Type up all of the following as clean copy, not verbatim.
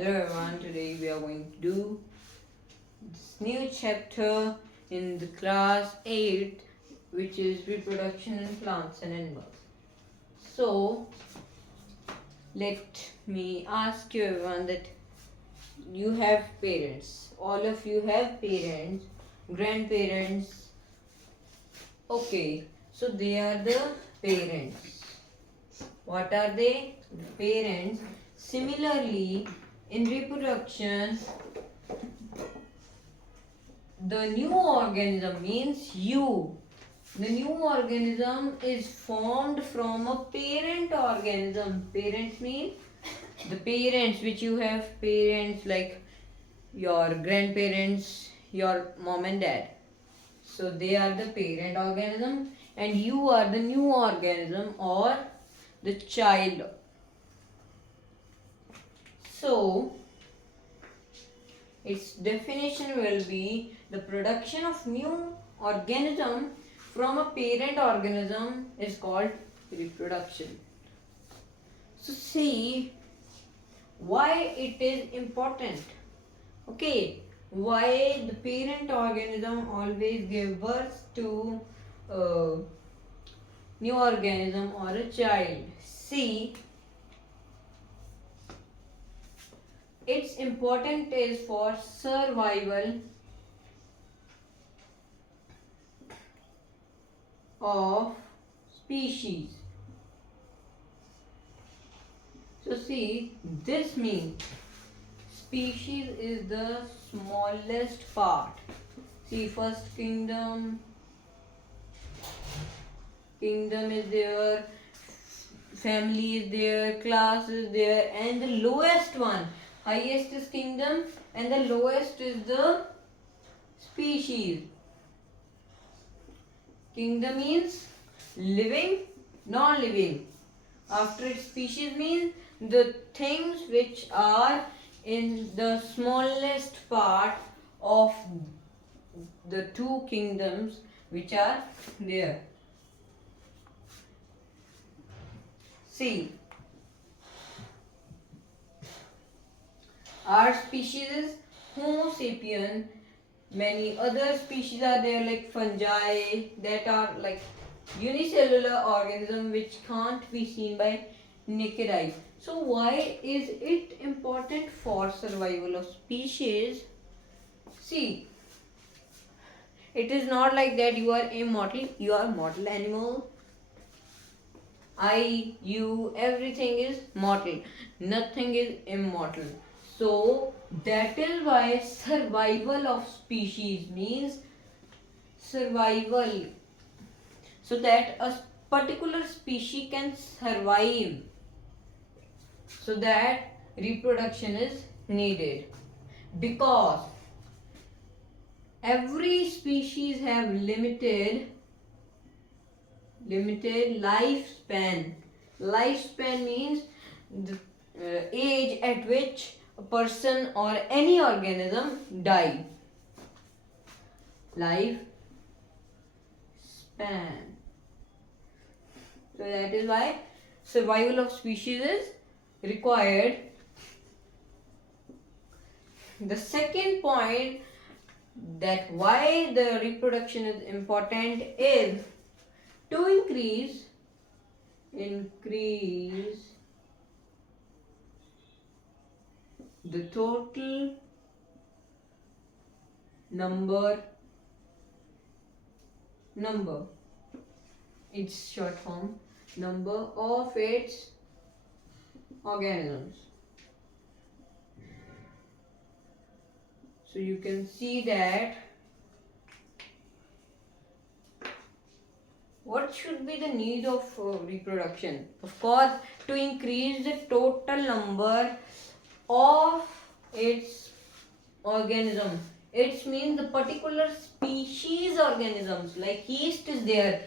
Hello everyone, today we are going to do this new chapter in the class 8, which is reproduction in plants and animals. So let me ask you everyone that you have parents, all of you have parents, grandparents. Okay, so they are the parents. What are they? The parents. Similarly, in reproduction, the new organism means you. The new organism is formed from a parent organism. Parents mean the parents which you have parents like your grandparents, your mom and dad. So they are the parent organism and you are the new organism or the child. So its definition will be the production of new organism from a parent organism is called reproduction. So see why it is important. Okay, why the parent organism always give birth to a new organism or a child. See, it's important is for survival of species. So see, this means species is the smallest part. See, first kingdom is there, family is there, class is there, and the lowest one, highest is kingdom and the lowest is the species. Kingdom means living, non-living. After it, species means the things which are in the smallest part of the two kingdoms which are there. See, our species is Homo sapien. Many other species are there like fungi that are like unicellular organism which can't be seen by naked eye. So why is it important for survival of species? See, it is not like that you are immortal, you are mortal animal. I, you, everything is mortal. Nothing is immortal. So that is why survival of species means survival. So that a particular species can survive. So that reproduction is needed. Because every species have limited lifespan. Lifespan means the age at which a person or any organism die. Life span. So that is why survival of species is required. The second point that why the reproduction is important is to increase the total number its short form number of its organisms. So you can see that what should be the need of reproduction? Of course, to increase the total number of its organism. It means the particular species organisms like yeast is there.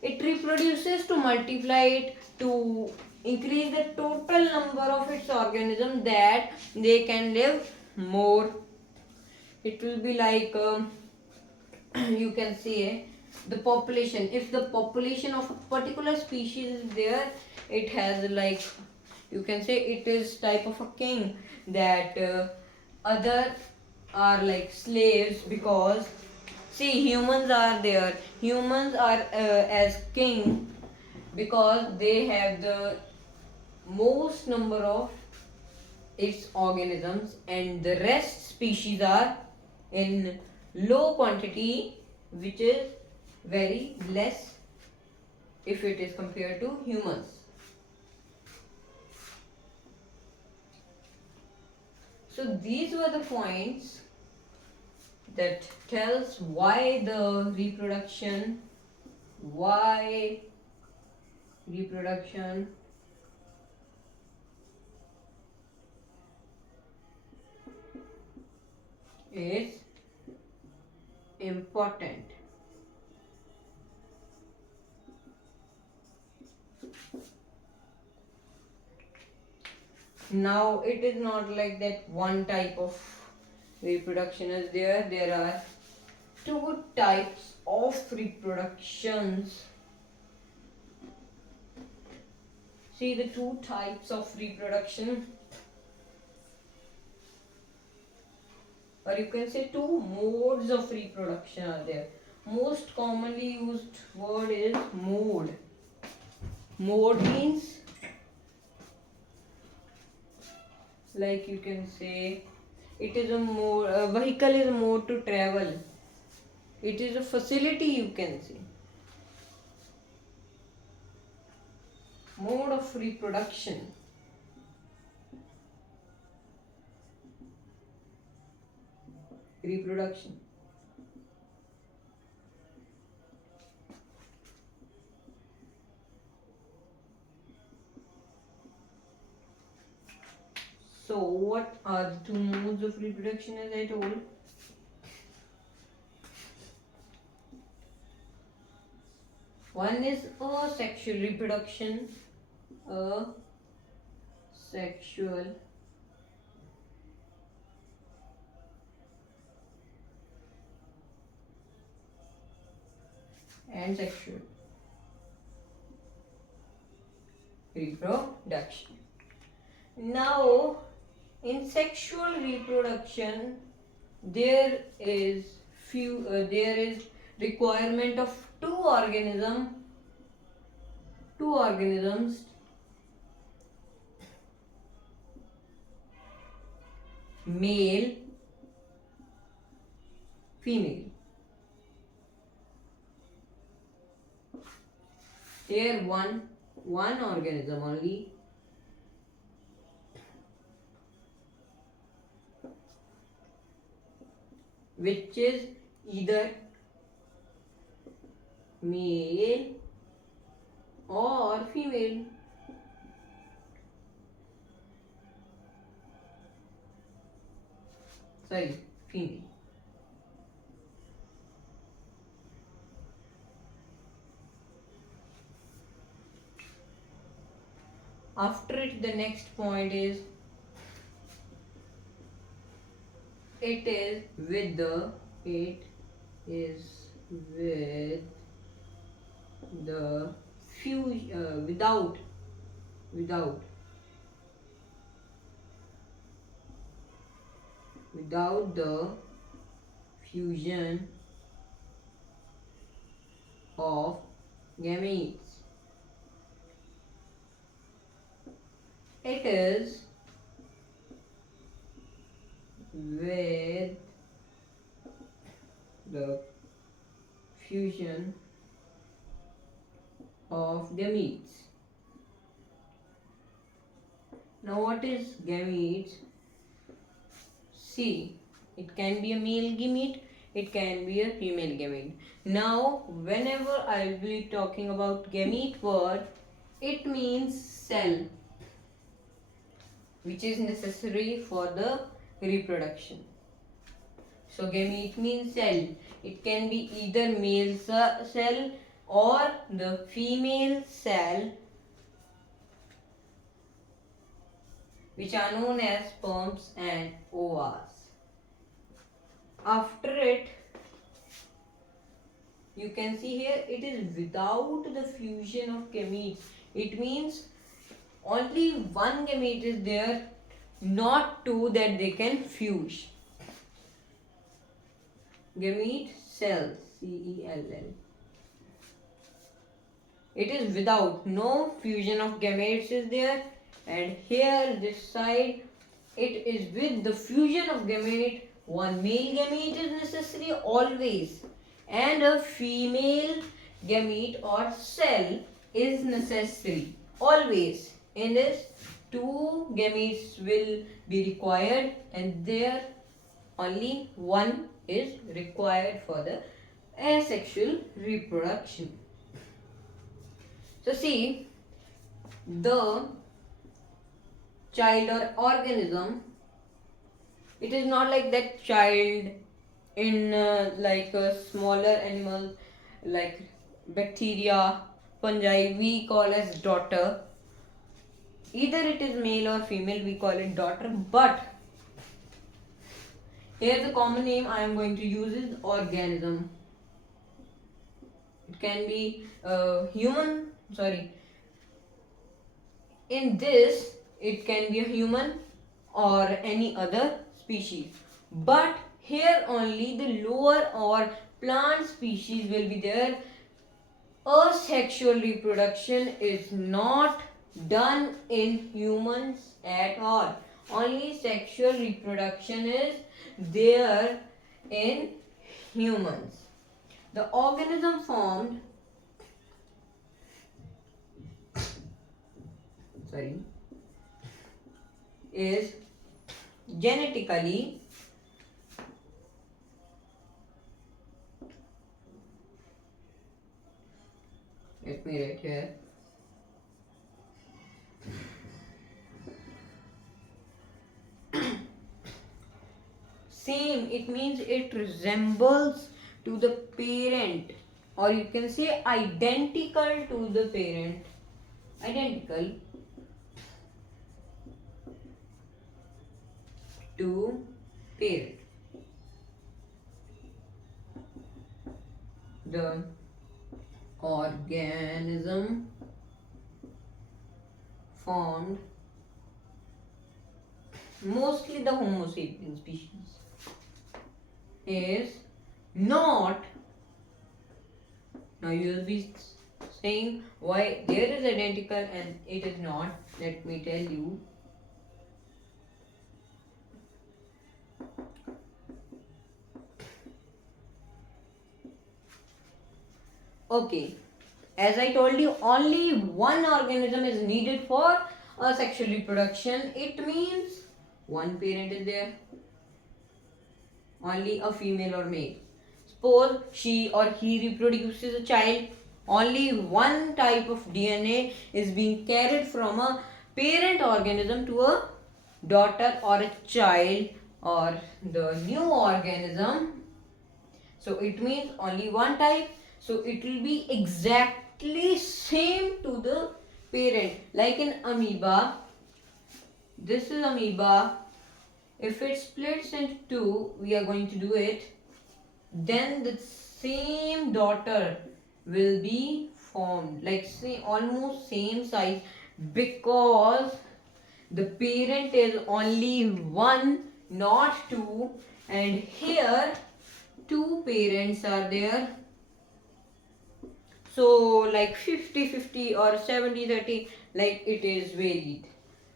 It reproduces to multiply it to increase the total number of its organism that they can live more. It will be like you can see the population. If the population of a particular species is there, it has like you can say it is type of a king, that other are like slaves, because see, humans are there, humans are as king because they have the most number of its organisms, and the rest species are in low quantity, which is very less if it is compared to humans. So these were the points that tells why reproduction is important. Now it is not like that one type of reproduction is there. There are two types of reproductions. See the two types of reproduction, or you can say two modes of reproduction are there. Most commonly used word is mode. Mode means, like you can say, it is a mode, a vehicle is a mode to travel. It is a facility, you can say. Mode of reproduction. Reproduction. So what are the two modes of reproduction, as I told? One is asexual reproduction. Asexual and sexual reproduction. Now, in sexual reproduction, there is requirement of two organisms, male, female. Here one organism only, which is either male or female. Sorry, female. After it, the next point is, it is with the without the fusion of gametes. It is with the fusion of gametes. Now what is gametes? See, it can be a male gamete, it can be a female gamete. Now whenever I will be talking about gamete word, it means cell which is necessary for the reproduction. So gamete means cell. It can be either male cell or the female cell, which are known as sperms and ovas. After it, you can see here, it is without the fusion of gametes. It means only one gamete is there, not two that they can fuse. Gamete cells, cell. It is without, no fusion of gametes is there, and here this side it is with the fusion of gamete. One male gamete is necessary always, and a female gamete or cell is necessary always. In this, two gametes will be required, and there only one is required for the asexual reproduction. So see, the child or organism, it is not like that child in like a smaller animal like bacteria, fungi, we call as daughter. Either it is male or female, we call it daughter, but here the common name I am going to use is organism. It can be human, in this it can be a human or any other species, but here only the lower or plant species will be there. Asexual reproduction is not done in humans at all. Only sexual reproduction is there in humans. The organism formed is genetically let me write here same, it means it resembles to the parent, or you can say identical to the parent, identical to parent. The organism formed, mostly the Homo sapiens species, is not, now you will be saying why there is identical and it is not. Let me tell you. Okay, as I told you, only one organism is needed for asexual reproduction. It means one parent is there, only a female or male. Suppose she or he reproduces a child, only one type of DNA is being carried from a parent organism to a daughter or a child or the new organism. So it means only one type. So it will be exactly same to the parent. Like in amoeba, this is amoeba. If it splits into two, we are going to do it, then the same daughter will be formed, like say almost same size, because the parent is only one, not two, and here two parents are there. So like 50-50 or 70-30, like it is varied.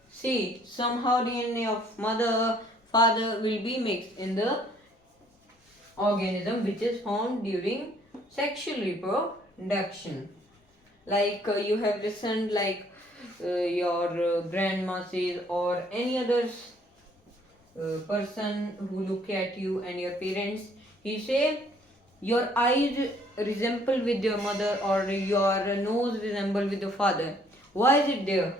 See, somehow DNA of mother, father will be mixed in the organism which is formed during sexual reproduction. Like you have listened, like your grandma says, or any other person who look at you and your parents, he say your eyes resemble with your mother or your nose resemble with your father. Why is it there?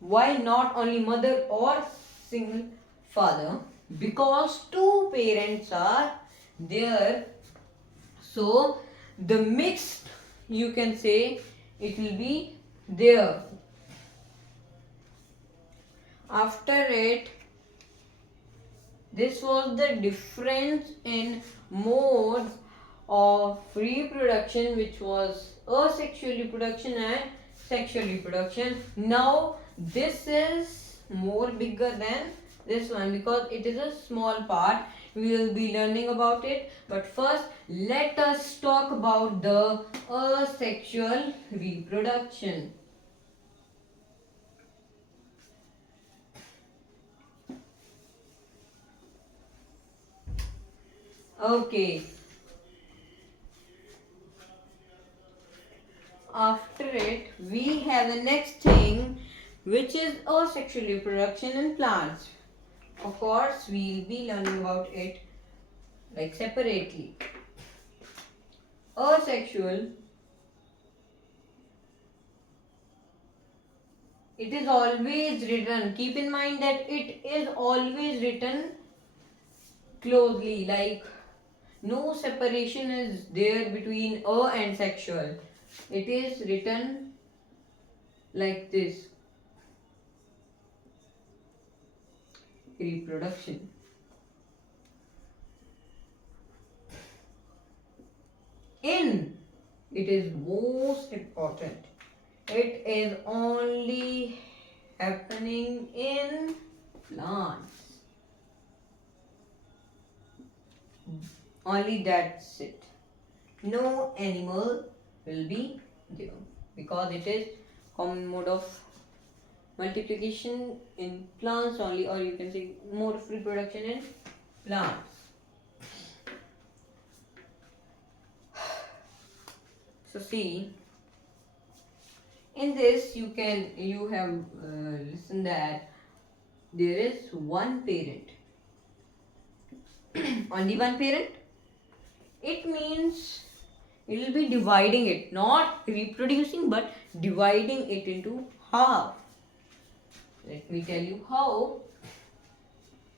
Why not only mother or single father? Because two parents are there. So the mixed, you can say, it will be there. After it, this was the difference in modes of reproduction, which was asexual reproduction and sexual reproduction. Now this is more bigger than this one because it is a small part. We will be learning about it, but first let us talk about the asexual reproduction. Okay, after it we have the next thing, which is asexual reproduction in plants. Of course we'll be learning about it like separately. Asexual, it is always written, keep in mind that it is always written closely, like no separation is there between a and sexual. It is written like this: reproduction. In, it is most important. It is only happening in plants. Only that's it. No animal will be there because it is common mode of multiplication in plants only, or you can say mode of reproduction in plants. So see, in this you have listened that there is one parent. Only one parent. It means it will be dividing it, not reproducing but dividing it into half. Let me tell you how.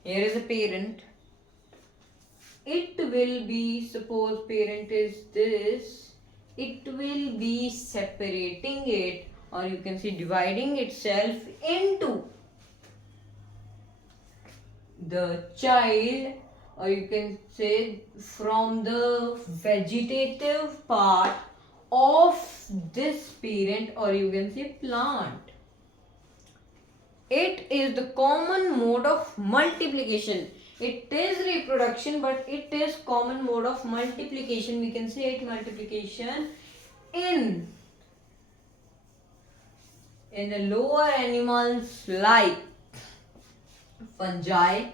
Here is a parent. It will be, suppose parent is this, it will be separating it, or you can say dividing itself into the child, or you can say from the vegetative part of this parent, or you can say plant. It is the common mode of multiplication. It is reproduction, but it is common mode of multiplication. We can say it multiplication in the lower animals like fungi,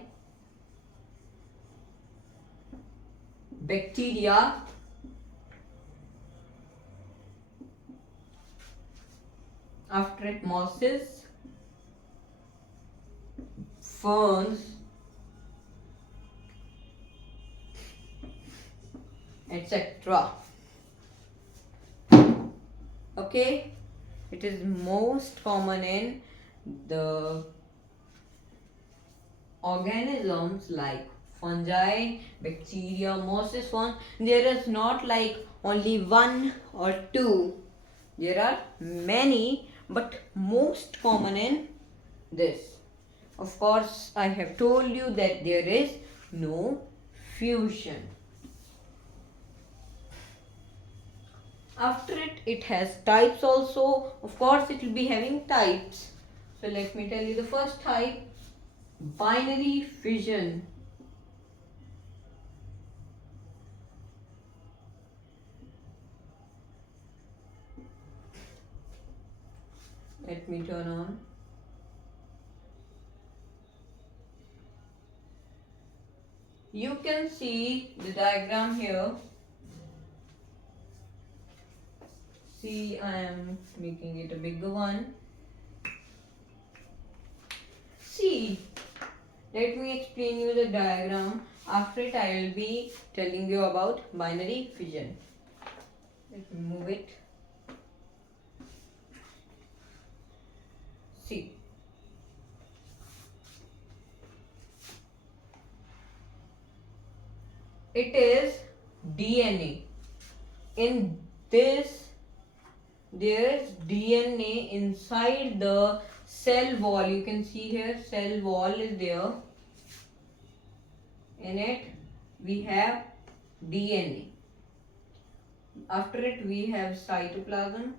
bacteria, after it mosses, ferns, etc. Okay, it is most common in the organisms like fungi, bacteria, mosses, fern. There is not like only one or two. There are many, but most common in this. Of course, I have told you that there is no fusion. After it, it has types also. Of course, it will be having types. So let me tell you the first type, binary fission. Let me turn on. You can see the diagram here. See, I am making it a bigger one. See, let me explain you the diagram. After it, I will be telling you about binary fission. Let me move it. See, it is DNA. In this, there is DNA inside the cell wall. You can see here, cell wall is there. In it, we have DNA. After it, we have cytoplasm.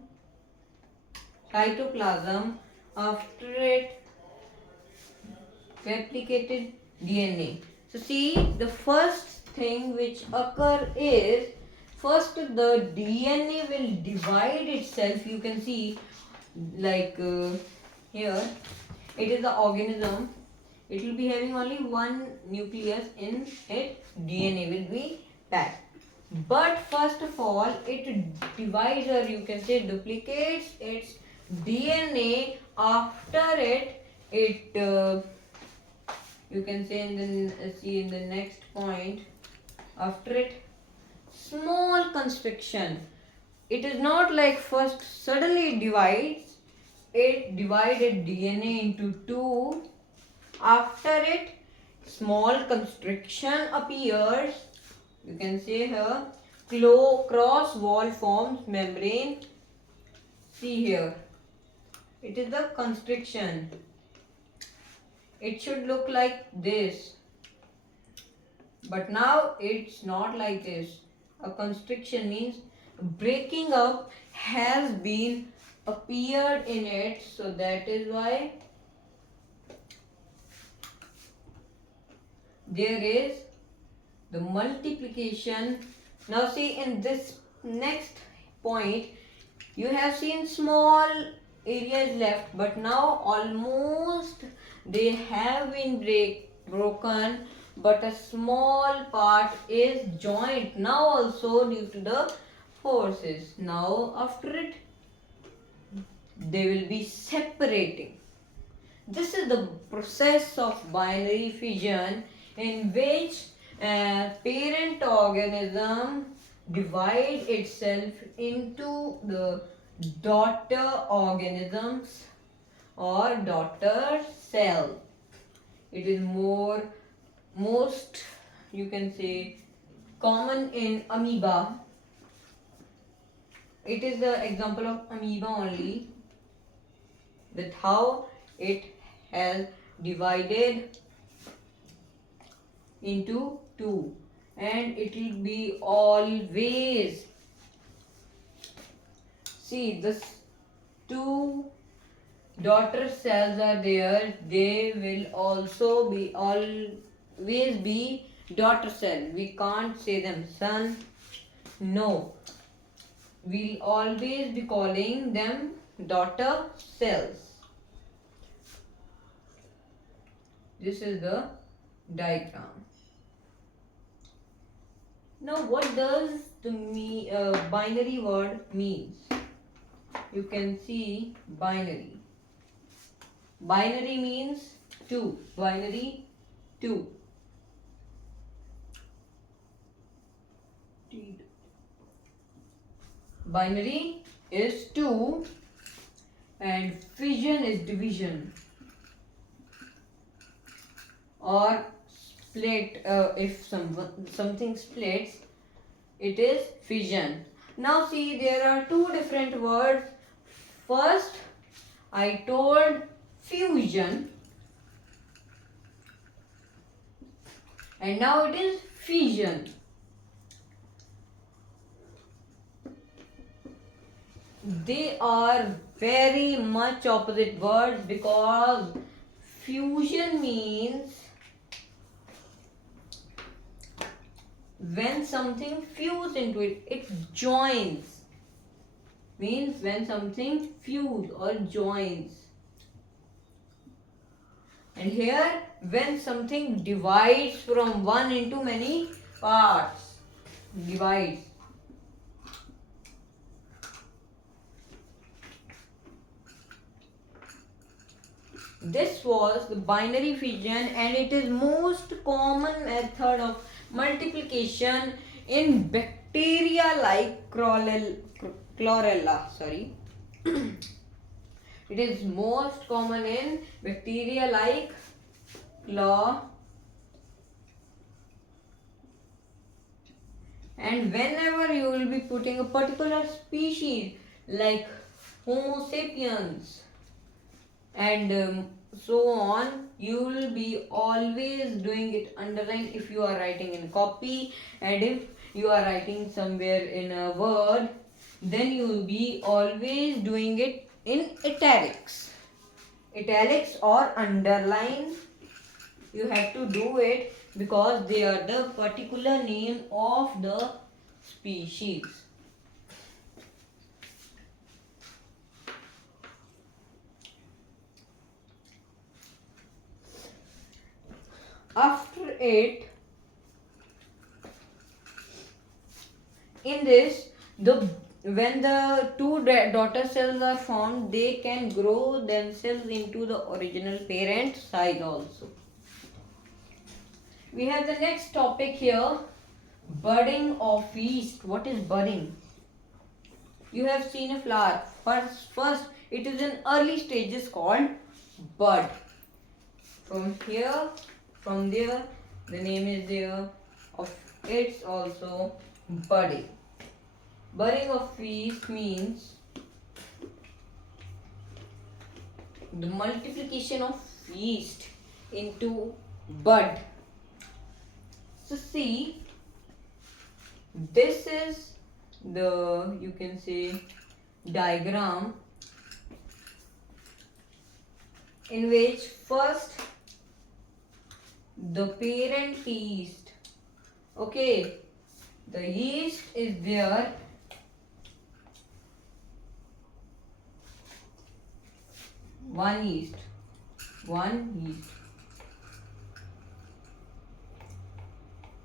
Cytoplasm after it replicated DNA. So see, the first thing which occur is, first the DNA will divide itself. You can see like here it is the organism. It will be having only one nucleus in it. DNA will be packed. But first of all, it divides, or you can say duplicates its DNA. After it you can say see in the next point. After it, small constriction. It is not like first suddenly it divides. It divided DNA into two. After it, small constriction appears. You can say here, cross wall forms membrane. See here, it is the constriction. It should look like this, but now it's not like this. A constriction means breaking up has been appeared in it, so that is why there is the multiplication. Now see, in this next point you have seen small areas left, but now almost they have been broken, but a small part is joined now also due to the forces. Now after it, they will be separating. This is the process of binary fission, in which parent organism divide itself into the daughter organisms or daughter cell. It is most you can say common in amoeba. It is the example of amoeba only, that how it has divided into two, and it will be always, see, this two daughter cells are there, they will also be always be daughter cell. We can't say them son, no, we'll always be calling them daughter cells. This is the diagram. Now what does the binary word means? You can see binary. Binary means two. Binary, two. Binary is two, and fission is division or split. If something splits, it is fission. Now see, there are two different words. First, I told fusion, and now it is fission. They are very much opposite words, because fusion means when something fuse into it, it joins. Means when something fuse or joins. And here, when something divides from one into many parts. Divides. This was the binary fission, and it is most common method of multiplication in bacteria like chlorella. It is most common in bacteria like chlorella. And whenever you will be putting a particular species like Homo sapiens and so on, you will be always doing it underline if you are writing in copy, and if you are writing somewhere in a word, then you will be always doing it in italics. italics or underline. You have to do it because they are the particular name of the species. After it, in this, when the two daughter cells are formed, they can grow themselves into the original parent size also. We have the next topic here, budding of yeast. What is budding? You have seen a flower. First, it is in early stages called bud. From there, the name is there of it's also budding. Budding of yeast means the multiplication of yeast into bud. So see, this is the, you can say, diagram in which first the parent yeast, okay, the yeast is there, one yeast,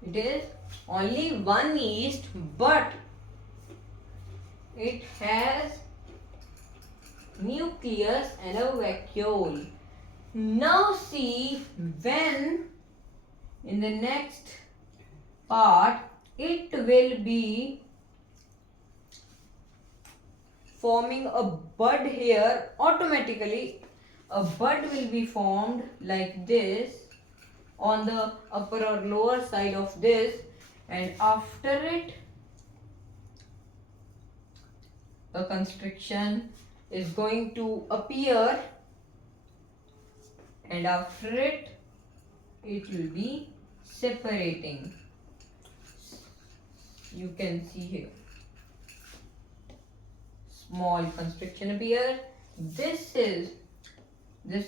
it is only one yeast, but it has nucleus and a vacuole. Now see, when in the next part it will be forming a bud here, automatically a bud will be formed like this on the upper or lower side of this, and after it a constriction is going to appear, and after it will be separating. You can see here small constriction appear. This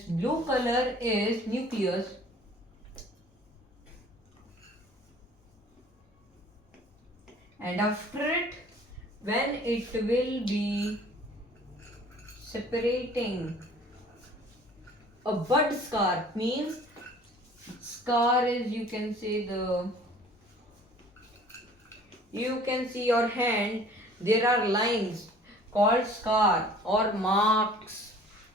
blue color is nucleus, and after it, when it will be separating, a bud scar means, scar is, you can say, you can see your hand, there are lines called scar or marks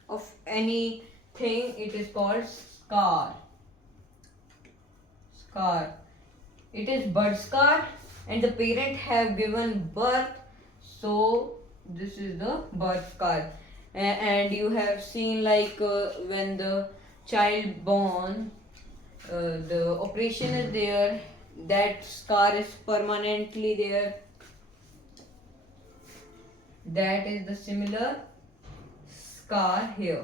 of anything, it is called scar. It is bud scar, and the parent have given birth, so this is the bud scar. And you have seen, like, when the child born, the operation is there, that scar is permanently there. That is the similar scar here.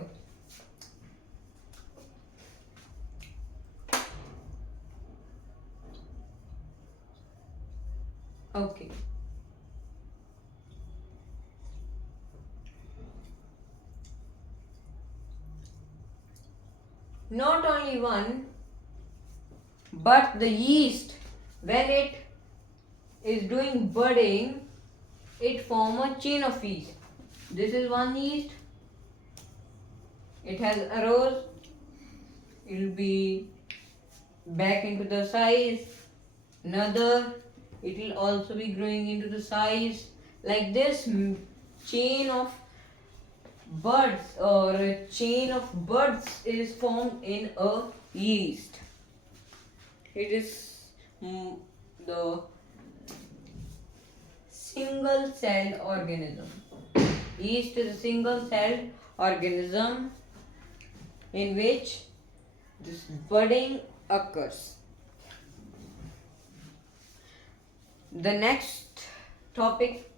Okay. Not only one, but the yeast, when it is doing budding, it form a chain of yeast. This is one yeast, it has arose, it will be back into the size. Another, it will also be growing into the size. Like this chain of buds, or a chain of buds is formed in a yeast. It is the single celled organism. Yeast is a single celled organism in which this budding occurs. The next topic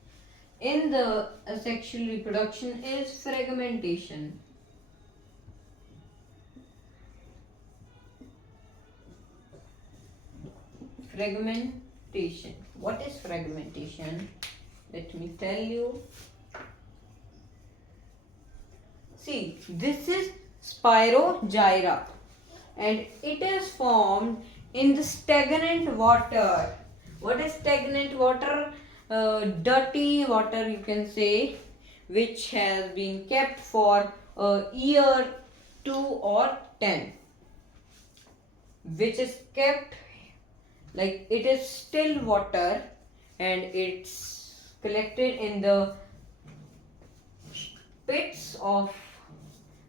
in the asexual reproduction is fragmentation. Fragmentation. What is fragmentation? Let me tell you. See, this is spirogyra, and it is formed in the stagnant water. What is stagnant water? Dirty water, you can say, which has been kept for a year, 2 or 10, which is kept like it is still water, and it's collected in the pits of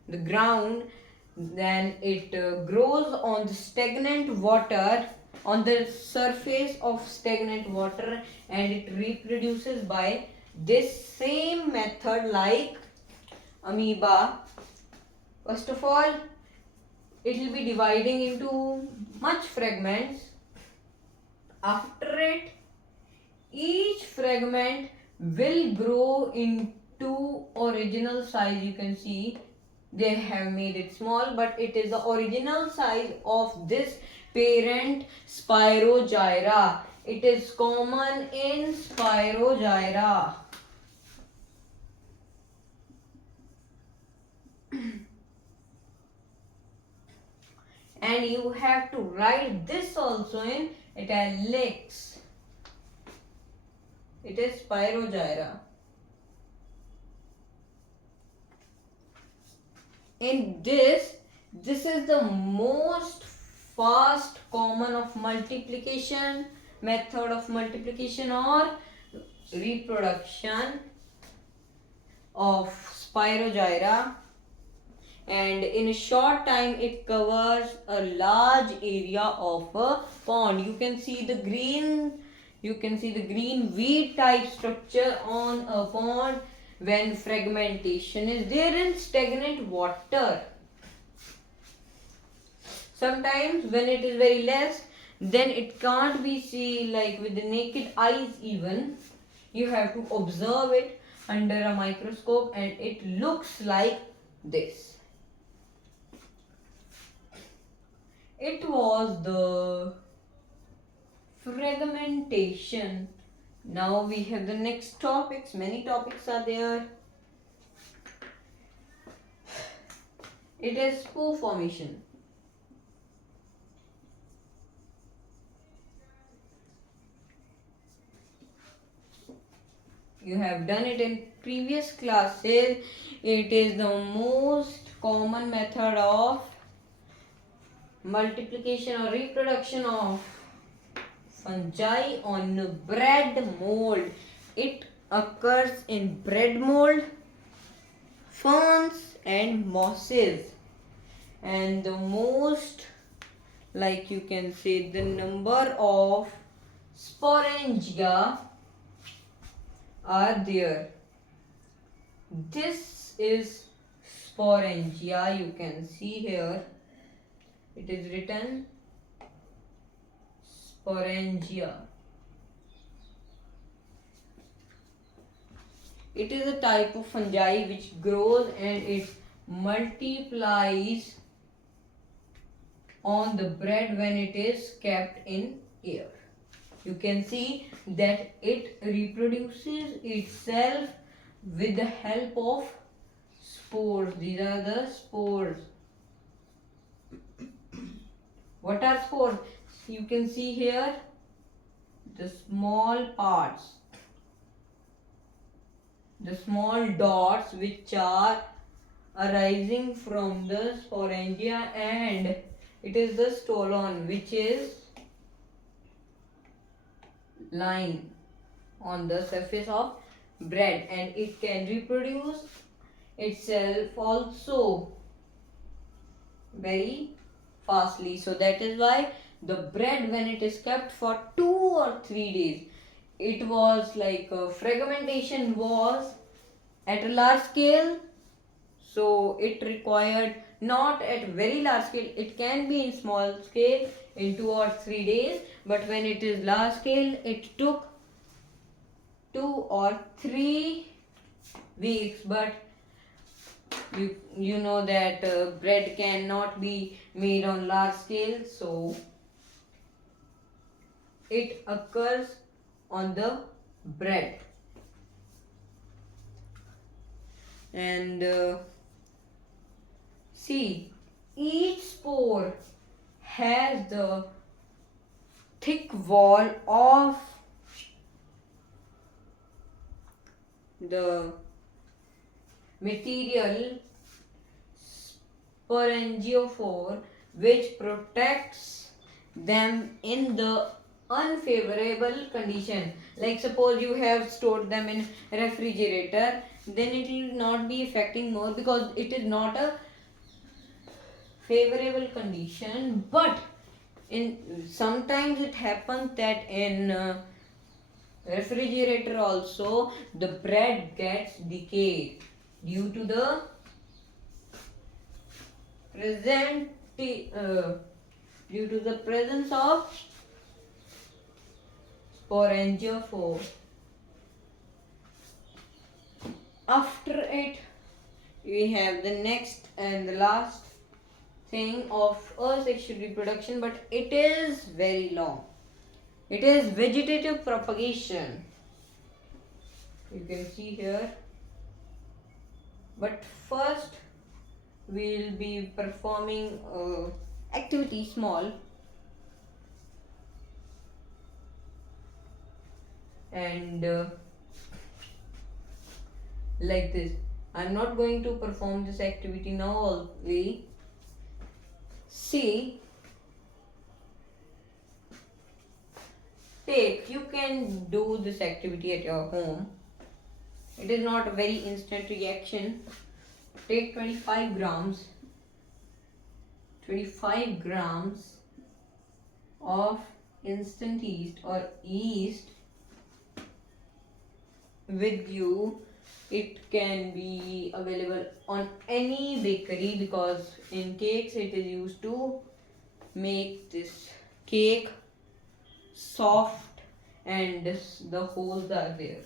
the ground. Then it grows on the stagnant water, on the surface of stagnant water, and it reproduces by this same method like amoeba. First of all, it will be dividing into much fragments. After it, each fragment will grow into original size. You can see they have made it small, but it is the original size of this parent spirogyra. It is common in spirogyra. And you have to write this also in italics. It is spirogyra. In this is the most fast common of multiplication, method of multiplication or reproduction of spirogyra, and in a short time it covers a large area of a pond. You can see the green weed type structure on a pond when fragmentation is there in stagnant water. Sometimes when it is very less, then it can't be seen like with the naked eyes even. You have to observe it under a microscope, and it looks like this. It was the fragmentation. Now we have the next topics. Many topics are there. It is spore formation. You have done it in previous classes. It is the most common method of multiplication or reproduction of fungi on bread mold. It occurs in bread mold, ferns and mosses. And the most, like you can say, the number of sporangia are there. This is sporangia, you can see here. It is written sporangia. It is a type of fungi which grows and it multiplies on the bread when it is kept in air. You can see that it reproduces itself with the help of spores. These are the spores. What are spores? You can see here the small parts, the small dots which are arising from the sporangia, and it is the stolon which is lying on the surface of bread, and it can reproduce itself also very fastly. So that is why the bread, when it is kept for 2 or 3 days, it was like fragmentation was at a large scale, so it required not at very large scale, it can be in small scale in 2 or 3 days, but when it is large scale it took 2 or 3 weeks. But you know that bread cannot be made on large scale, so it occurs on the bread. And See, each spore has the thick wall of the material sporangiophore, which protects them in the unfavorable condition. Like suppose you have stored them in refrigerator, then it will not be affecting more because it is not a favorable condition. But in sometimes it happens that in refrigerator also the bread gets decayed due to the present due to the presence of sporangiophore. After it, we have the next and the last thing of asexual reproduction, but it is very long. It is vegetative propagation. You can see here. But first, we'll be performing activity small, and like this. I'm not going to perform this activity now only. See, you can do this activity at your home. It is not a very instant reaction. Take 25 grams of instant yeast or yeast with you. It can be available on any bakery because in cakes it is used to make this cake soft and the holes are there.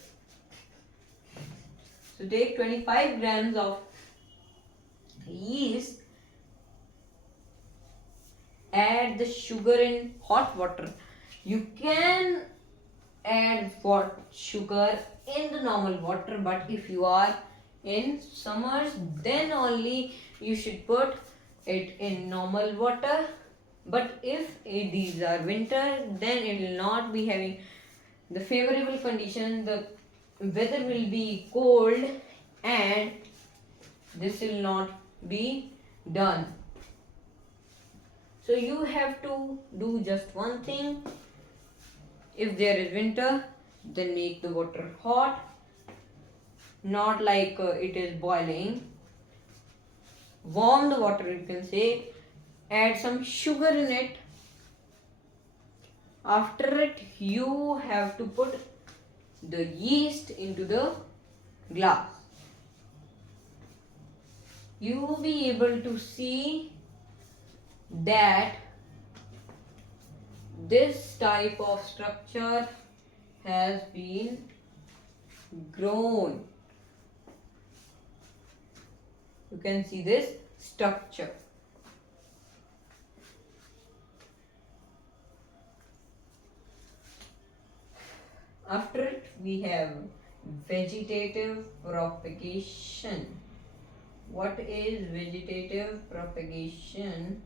So take 25 grams of yeast, add the sugar in hot water. You can add sugar in the normal water, but if you are in summers, then only you should put it in normal water. But if these are winter, then it will not be having the favorable condition. The weather will be cold and this will not be done. So you have to do just one thing. If there is winter, then make the water hot, not like it is boiling. Warm the water, you can say. Add some sugar in it. After it, you have to put the yeast into the glass. You will be able to see that this type of structure has been grown. You can see this structure. After it, we have vegetative propagation. What is vegetative propagation?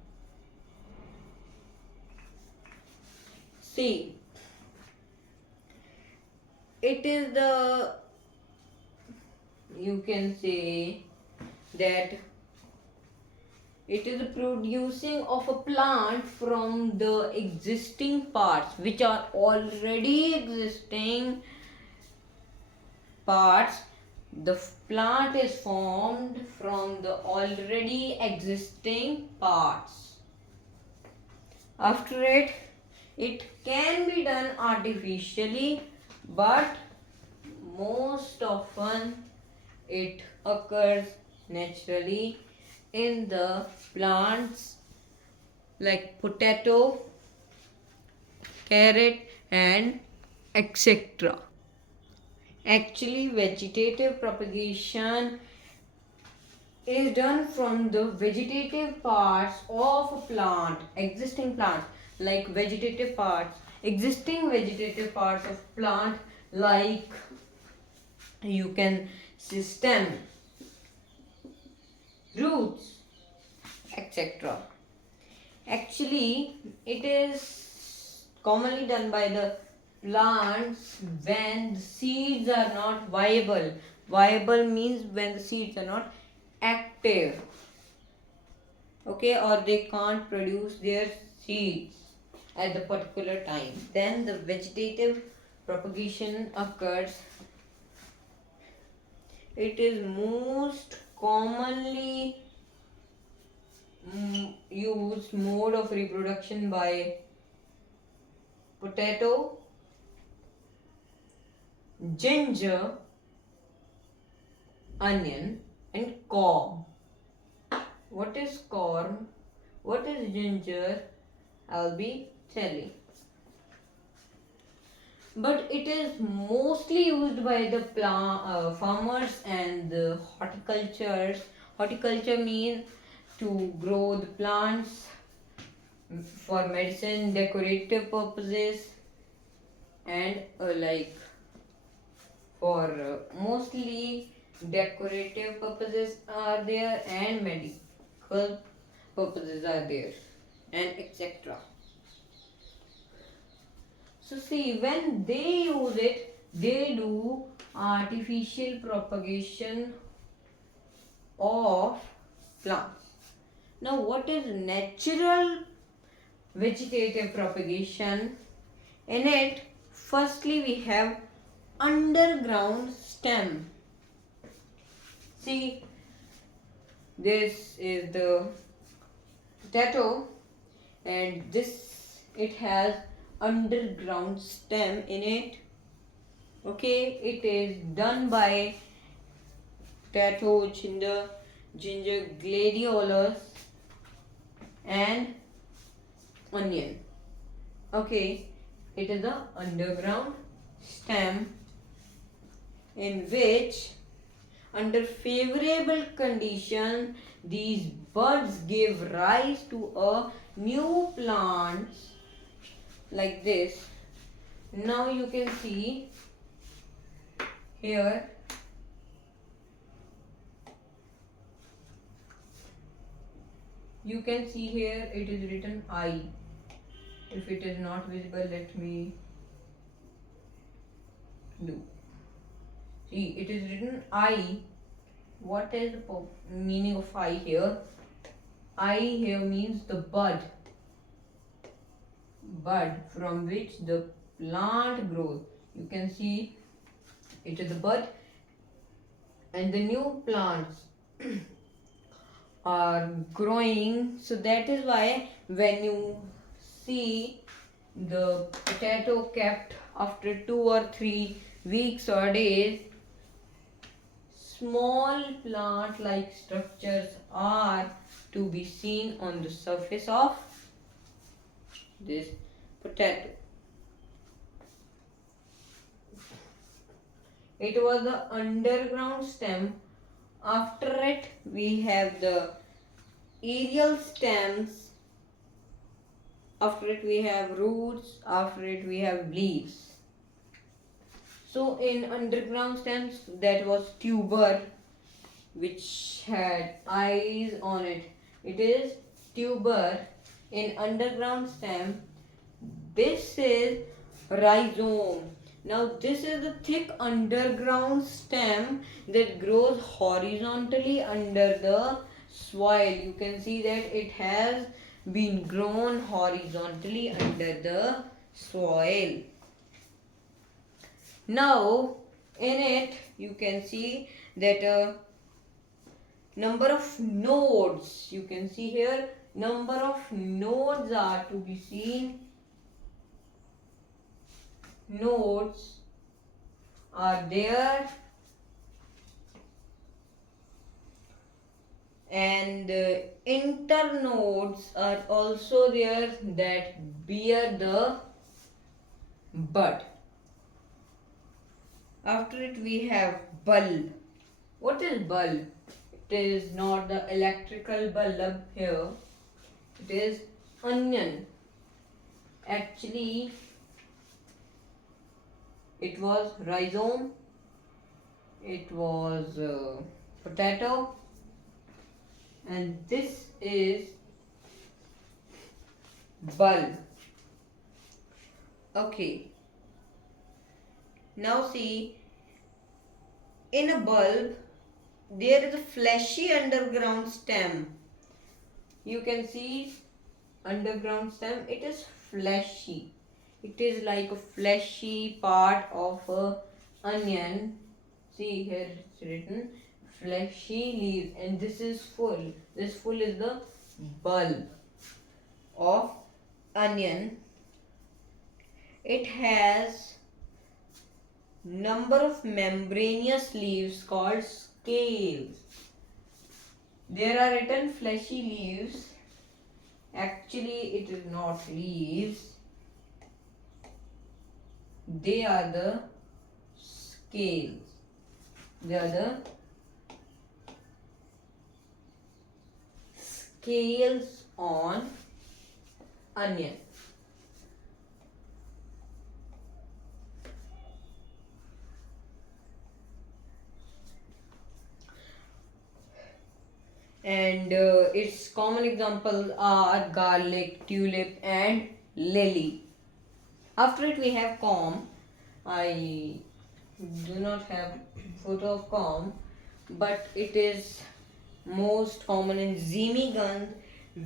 See, it is the, you can say that it is the producing of a plant from the existing parts, which are already existing parts. The plant is formed from the already existing parts. After it, it can be done artificially, but most often it occurs naturally in the plants like potato, carrot and etc. Actually, vegetative propagation is done from the vegetative parts of a plant, existing plants like vegetative parts, existing vegetative parts of plant like you can see stem, roots, etc. Actually, it is commonly done by the plants when the seeds are not viable. Viable means when the seeds are not active, okay, or they can't produce their seeds at the particular time. Then the vegetative propagation occurs. It is most commonly used mode of reproduction by potato, ginger, onion, and corn. What is corn? What is ginger? I'll be telling. But it is mostly used by the farmers and the horticultures. Horticulture means to grow the plants for medicine, decorative purposes, and like for mostly decorative purposes are there, and medical purposes are there, and etc. So see, when they use it, they do artificial propagation of plants. Now what is natural vegetative propagation? In it, firstly we have underground stem. See, this is the potato, and this, it has underground stem in it. Okay, it is done by potato, ginger gladiolus, and onion. Okay, it is the underground stem in which, under favorable conditions, these buds give rise to a new plant like this. Now you can see here, you can see here it is written I. If it is not visible, let me do. See, it is written I. What is the meaning of I here? I here means the bud from which the plant grows. You can see it is the bud, and the new plants are growing. So that is why when you see the potato kept after 2 or 3 weeks or days, small plant like structures are to be seen on the surface of this potato. It was the underground stem. After it we have the aerial stems. After it we have roots. After it we have leaves. So in underground stems, that was tuber, which had eyes on it. It is tuber. In underground stem, this is rhizome. Now this is the thick underground stem that grows horizontally under the soil. You can see that it has been grown horizontally under the soil. Now in it you can see that a number of nodes, you can see here, number of nodes are to be seen. Nodes are there, and internodes are also there that bear the bud. After it we have bulb. What is bulb? It is not the electrical bulb here. It is onion. Actually, it was rhizome. It was potato. and this is bulb. Okay, now see, in a bulb there is a fleshy underground stem. You can see underground stem, it is fleshy. It is like a fleshy part of a onion. See here it's written fleshy leaves, and this is full. This full is the bulb of onion. It has number of membranous leaves called scales. There are written fleshy leaves. Actually, it is not leaves. They are the scales. They are the scales on onion. And its common examples are garlic, tulip, and lily. After it we have calm. I do not have photo of calm, but it is most common in Zimigand,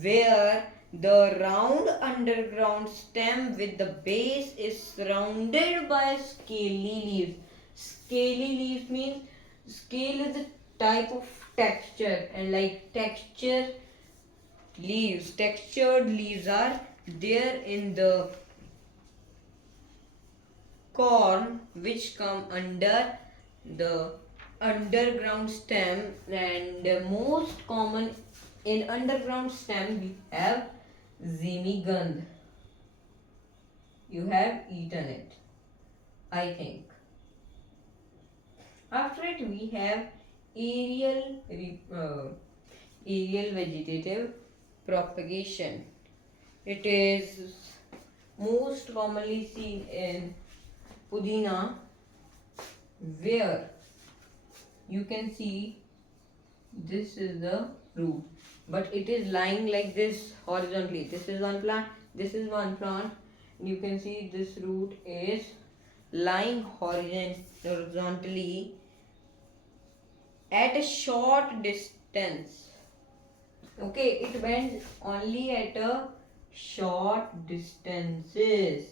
where the round underground stem with the base is surrounded by scaly leaves. Scaly leaves means scale is a type of texture, and like textured leaves are there in the corn, which come under the underground stem, and most common in underground stem we have Zimigand. You have eaten it, I think. After it we have aerial vegetative propagation. It is most commonly seen in pudina, where you can see this is the root, but it is lying like this horizontally. This is one plant, this is one plant. You can see this root is lying horizontally at a short distance. Okay, it bends only at a short distances.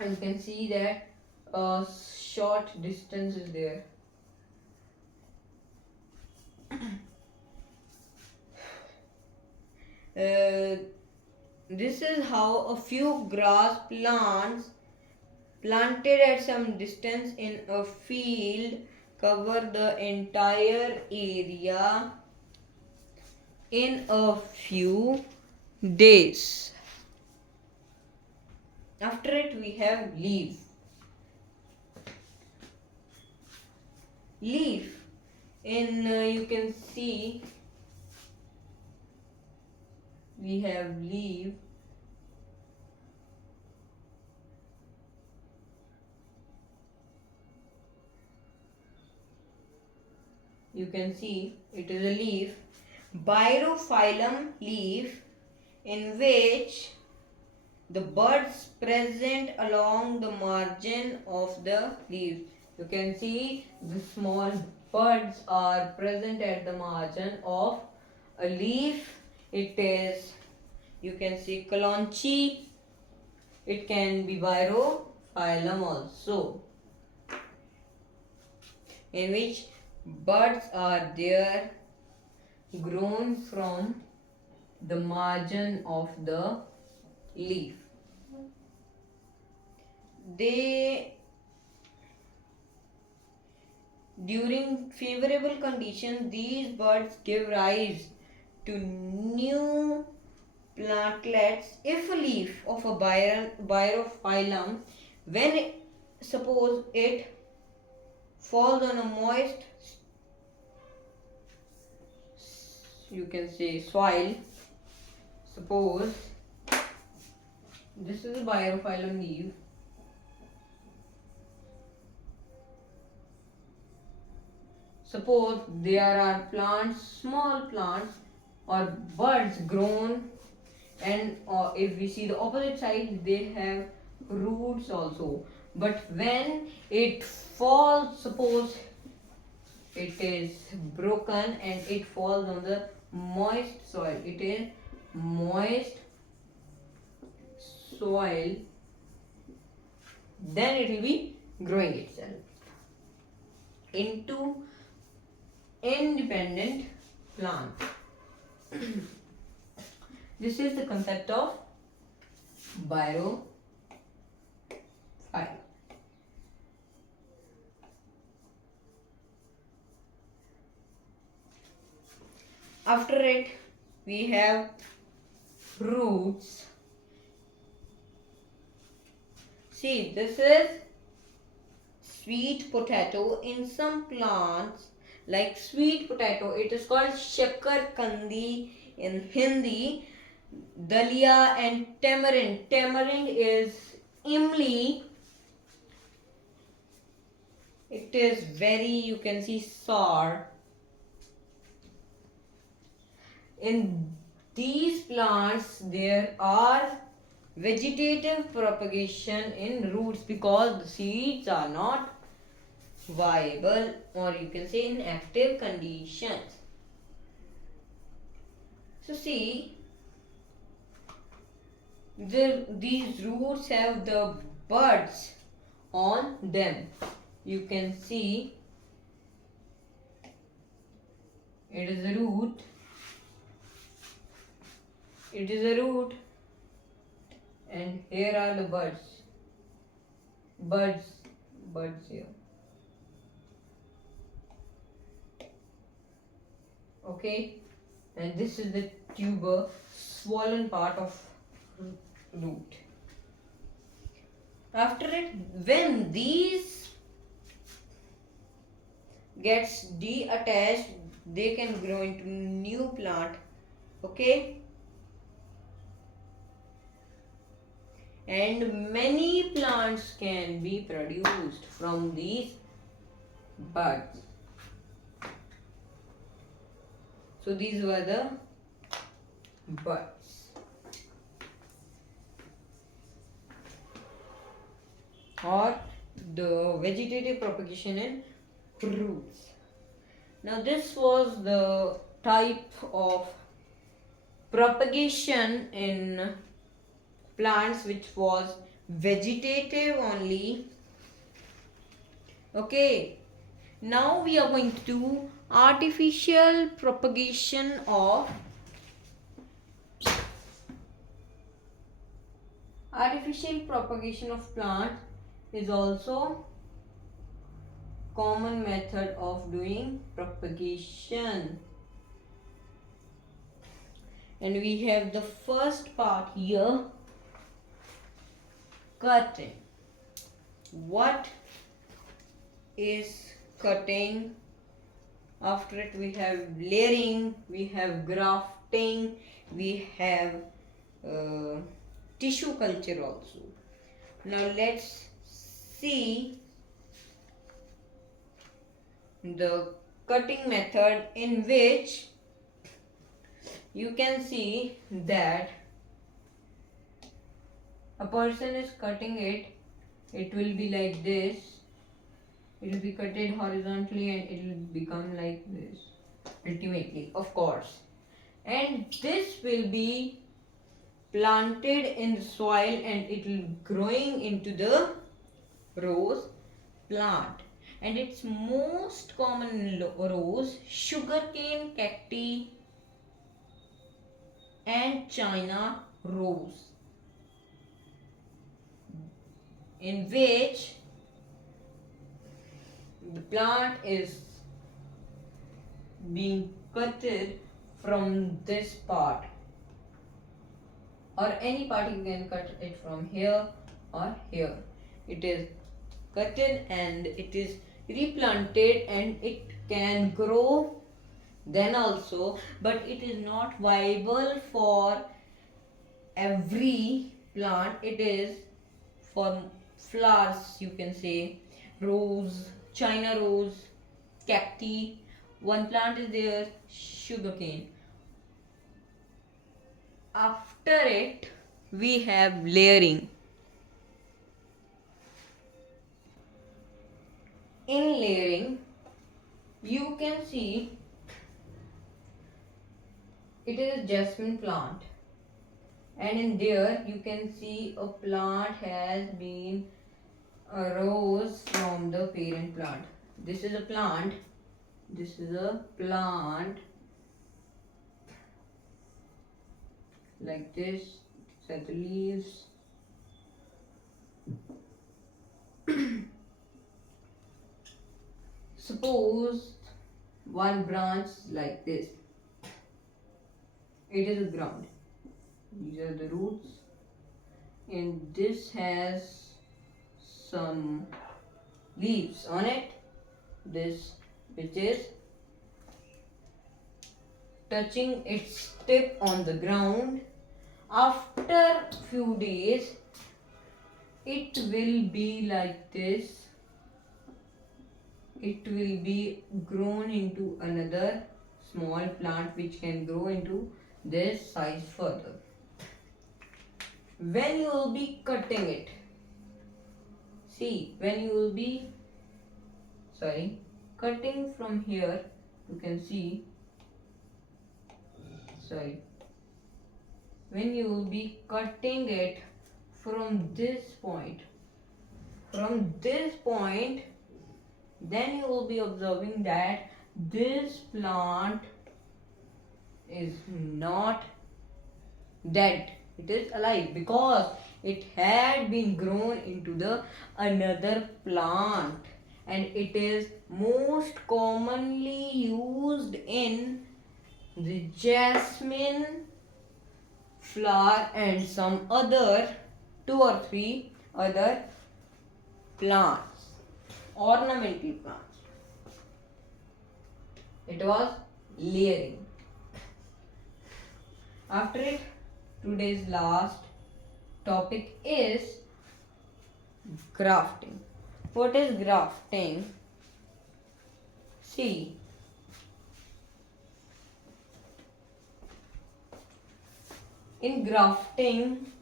And you can see that a short distance is there. This is how a few grass plants planted at some distance in a field cover the entire area in a few days. After it we have leaf. In you can see we have leaf. You can see it is a leaf, birophyllum leaf, in which the buds present along the margin of the leaves. You can see the small buds are present at the margin of a leaf. It is, you can see Kalonchi. It can be birophyllum also, in which buds are there grown from the margin of the leaf. During favorable conditions, these buds give rise to new plantlets. If a leaf of a birophyllum, when suppose it falls on a moist, you can say soil, suppose this is a birophyllum leaf, suppose there are plants, small plants or buds grown, and if we see the opposite side, they have roots also. But when it falls, suppose it is broken and it falls on the moist soil, it is moist soil, then it will be growing itself into independent plant. This is the concept of biophyte. After it, we have roots. See, this is sweet potato. In some plants, like sweet potato, it is called shakar kandi in Hindi, dalia and tamarind. Tamarind is imli. It is very, you can see, sour. In these plants, there are vegetative propagation in roots because the seeds are not viable, or you can say in active conditions. So see, these roots have the buds on them. You can see it is a root. It is a root, and here are the buds. Buds here. Okay, and this is the tuber, swollen part of root. After it, when these gets detached, they can grow into new plant. Okay, and many plants can be produced from these buds. So these were the buds, or the vegetative propagation in roots. Now this was the type of propagation in plants which was vegetative only. Okay, now we are going to do artificial propagation of plant is also common method of doing propagation. And we have the first part here, cutting. What is cutting? After it, we have layering, we have grafting, we have tissue culture also. Now let's see the cutting method, in which you can see that a person is cutting it. It will be like this. It will be cutted horizontally and it will become like this ultimately, of course. And this will be planted in the soil and it will growing into the rose plant. And its most common rose, sugarcane cacti and China rose, in which the plant is being cutted from this part, or any part. You can cut it from here or here. It is cutted and it is replanted and it can grow then also, but it is not viable for every plant. It is for flowers, you can say rose, China rose, cacti, one plant is there, sugarcane. After it, we have layering. In layering, you can see it is a jasmine plant, and in there you can see a plant has been arose from the parent plant. This is a plant. This is a plant like this. These are the leaves. Suppose one branch like this. It is a ground. These are the roots, and this has some leaves on it. This which is touching its tip on the ground. After few days, it will be like this. It will be grown into another small plant which can grow into this size further. When you will be cutting it, see, when you will be cutting from here, you can see, when you will be cutting it from this point, then you will be observing that this plant is not dead, it is alive, because it had been grown into the another plant, and it is most commonly used in the jasmine flower and some other 2 or 3 other plants, ornamental plants. It was layering. After it, today's last topic is grafting. What is grafting? See, in grafting,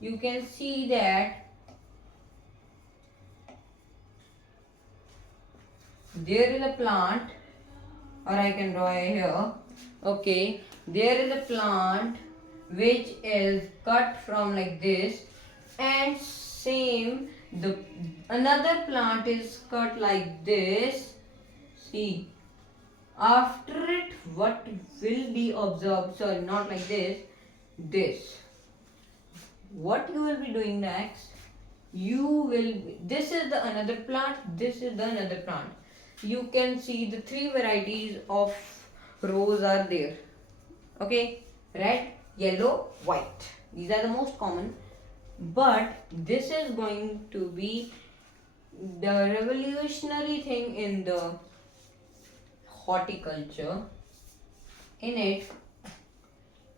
you can see that there is a plant, or I can draw here. Okay, there is a plant which is cut from like this, and same the another plant is cut like this. See, after it, what will be observed? Sorry, not like this. This. What you will be doing next? You will. This is the another plant. This is the another plant. You can see the 3 varieties of rose are there. Okay, red, yellow, white. These are the most common. But this is going to be the revolutionary thing in the horticulture. In it,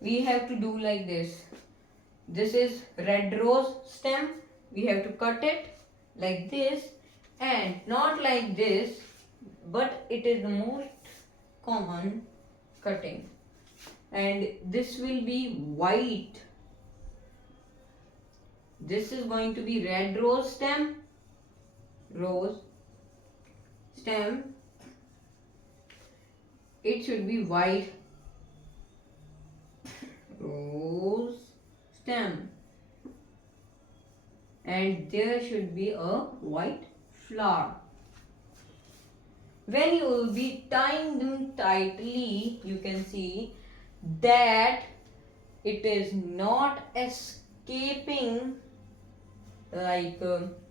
we have to do like this. This is red rose stem. We have to cut it like this, and not like this, but it is the most common cutting. And this will be white. This is going to be red rose stem. It should be white rose stem, and there should be a white flower. When you will be tying them tightly, you can see that it is not escaping, like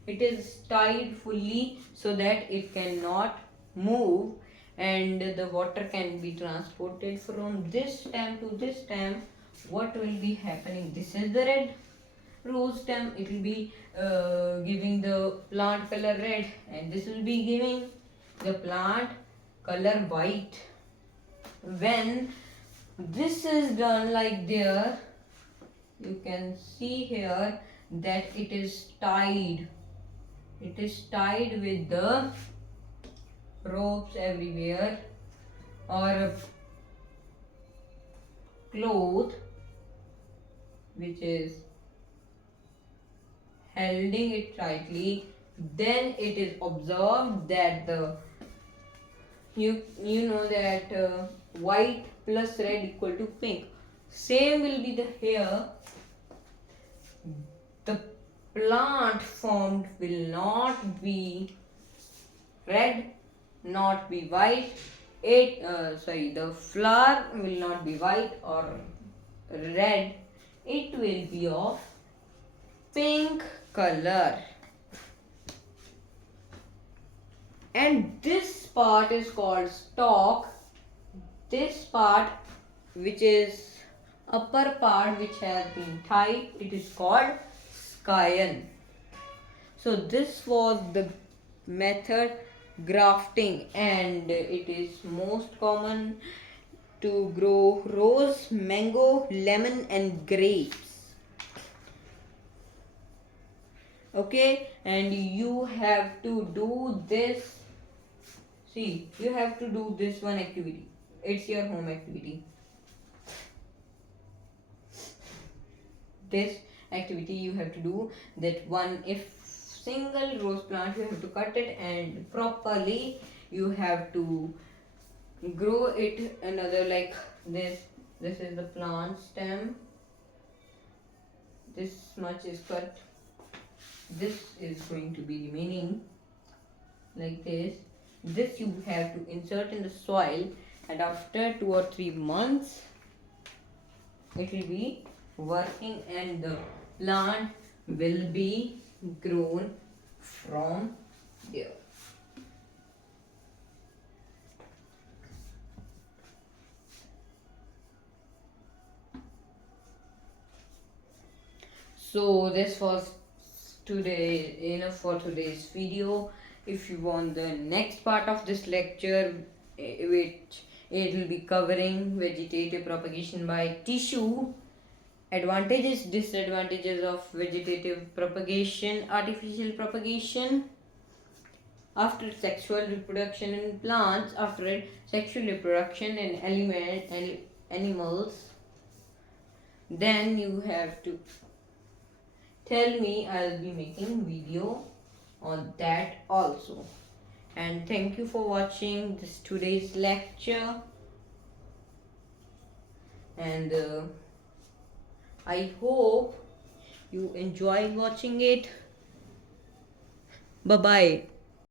it is tied fully so that it cannot move, and the water can be transported from this stem to this stem. What will be happening? This is the red rose stem. It will be giving the plant color red, and this will be giving the plant color white. When this is done like there, you can see here that it is tied. It is tied with the ropes everywhere or a cloth which is holding it tightly, then it is observed that the you know that white plus red equal to pink. Same will be the here. The plant formed will not be red, not be white. The flower will not be white or red. It will be of pink color. And this part is called stalk. This part, which is upper part which has been tied, it is called scion. So this was the method grafting, and it is most common to grow rose, mango, lemon and grapes. Okay, and you have to do this. See, you have to do this one activity. It's your home activity. This activity you have to do that one. If single rose plant, you have to cut it and properly you have to grow it another like this. This is the plant stem. This much is cut. This is going to be remaining like this. This you have to insert in the soil, and after 2 or 3 months it will be working and the plant will be grown from there. So this was enough for today's video. If you want the next part of this lecture, which it will be covering vegetative propagation by tissue, advantages, disadvantages of vegetative propagation, artificial propagation, after sexual reproduction in plants, after sexual reproduction in animals, then you have to tell me. I'll be making video on that also. And thank you for watching this today's lecture, and I hope you enjoyed watching it. Bye bye.